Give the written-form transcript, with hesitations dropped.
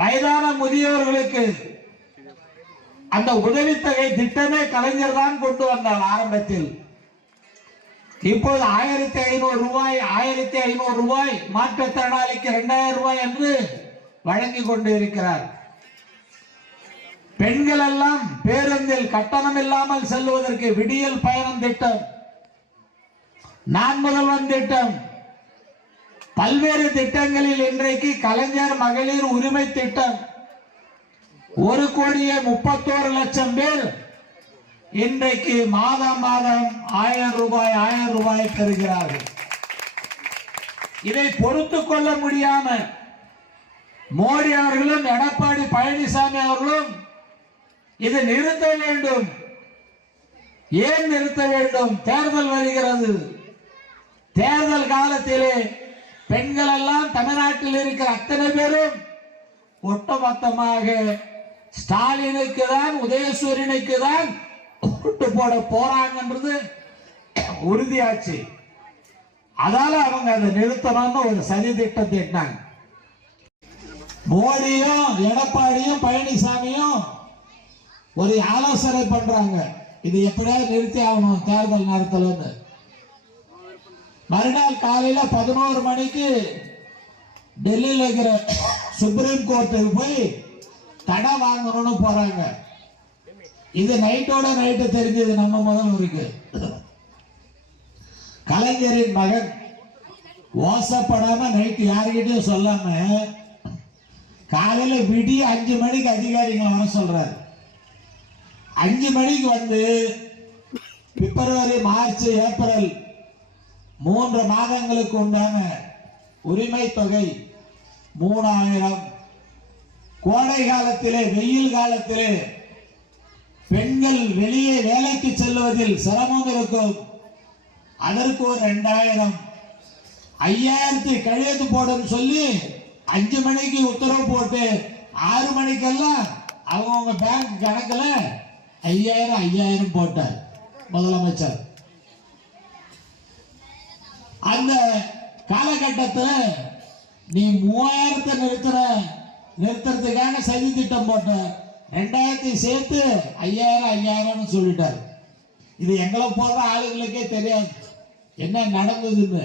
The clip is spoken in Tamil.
வயதான முதியவர்களுக்கு அந்த உதவித்தொகை திட்டமே கலைஞர் தான் கொண்டு வந்தார் ஆரம்பத்தில். இப்போது 1500 ரூபாய் 1500 ரூபாய் மாற்றுத்திறனாளிக்கு 2000 ரூபாய் என்று வழங்கி கொண்டு இருக்கிறார். பெண்கள் எல்லாம் பேருந்தில் கட்டணம் இல்லாமல் செல்வதற்கு விடியல் பயணம் திட்டம், நான் முதல்வன் திட்டம், பல்வேறு திட்டங்களில் இன்றைக்கு கலைஞர் மகளிர் உரிமை திட்டம் 1,31,00,000 பேர் இன்றைக்கு மாதம் மாதம் 1000 ரூபாய் பெறுகிறார்கள். இதை பொறுத்துக் கொள்ள முடியாமல் மோடி அவர்களும் எடப்பாடி பழனிசாமி அவர்களும் இதை நிறுத்த வேண்டும். ஏன் நிறுத்த வேண்டும்? தேர்தல் வருகிறது. தேர்தல் காலத்திலே பெண்கள் எல்லாம் தமிழ்நாட்டில் இருக்கிற அத்தனை பேரும் ஒட்டுமொத்தமாக ஸ்டாலினுக்கு தான் உதயசூரியனுக்கு தான் ஓட்டு போட போறாங்கன்றது உறுதியாச்சு. அதால அவங்க அதை நிறுத்தணும்னு ஒரு சதி திட்டம் திட்டாங்க. மோடியும் எடப்பாடியும் பழனிசாமியும் ஒரு ஆலோசனை பண்றாங்க, இது எப்படியாவது நிறுத்தி ஆகணும் தேர்தல் நேரத்தில். மறுநாள் காலையில 11 மணிக்கு டெல்லியில் இருக்கிற சுப்ரீம் கோர்ட்டுக்கு போய் தடை வாங்கணும்னு போறாங்க. இது நைட்டோட நைட்டு தெரிஞ்சது நம்ம முதல்வருக்கு. கலைஞரின் மகன் ஓசப்படாம நைட்டு யாருக்கிட்டையும் சொல்லாம காலையில விடிய 5 மணிக்கு அதிகாரிகளை வர சொல்றாரு. 5 மணிக்கு வந்து பிப்ரவரி மார்ச் ஏப்ரல் 3 மாதங்களுக்கு உண்டான உரிமை தொகை 3000, கோடை காலத்திலே வெயில் காலத்திலே பெண்கள் வெளியே வேலைக்கு செல்வதில் சிரமம் இருக்கும், அதற்கு ஒரு 2000, 5000 கையெழுத்து போடும் சொல்லி 5 மணிக்கு உத்தரவு போட்டு 6 மணிக்கெல்லாம் அவங்க பேங்க் கணக்குல 5000 போட்டார் முதலமைச்சர். அந்த காலகட்டத்தில் நீ 3000 நிறுத்துறதுக்காக சதி திட்டம் போட்ட, 2000 சேர்த்து 5000 சொல்லிட்டாரு. இது எங்களை போற ஆளுங்களுக்கே தெரியாது என்ன நடந்ததுன்னு.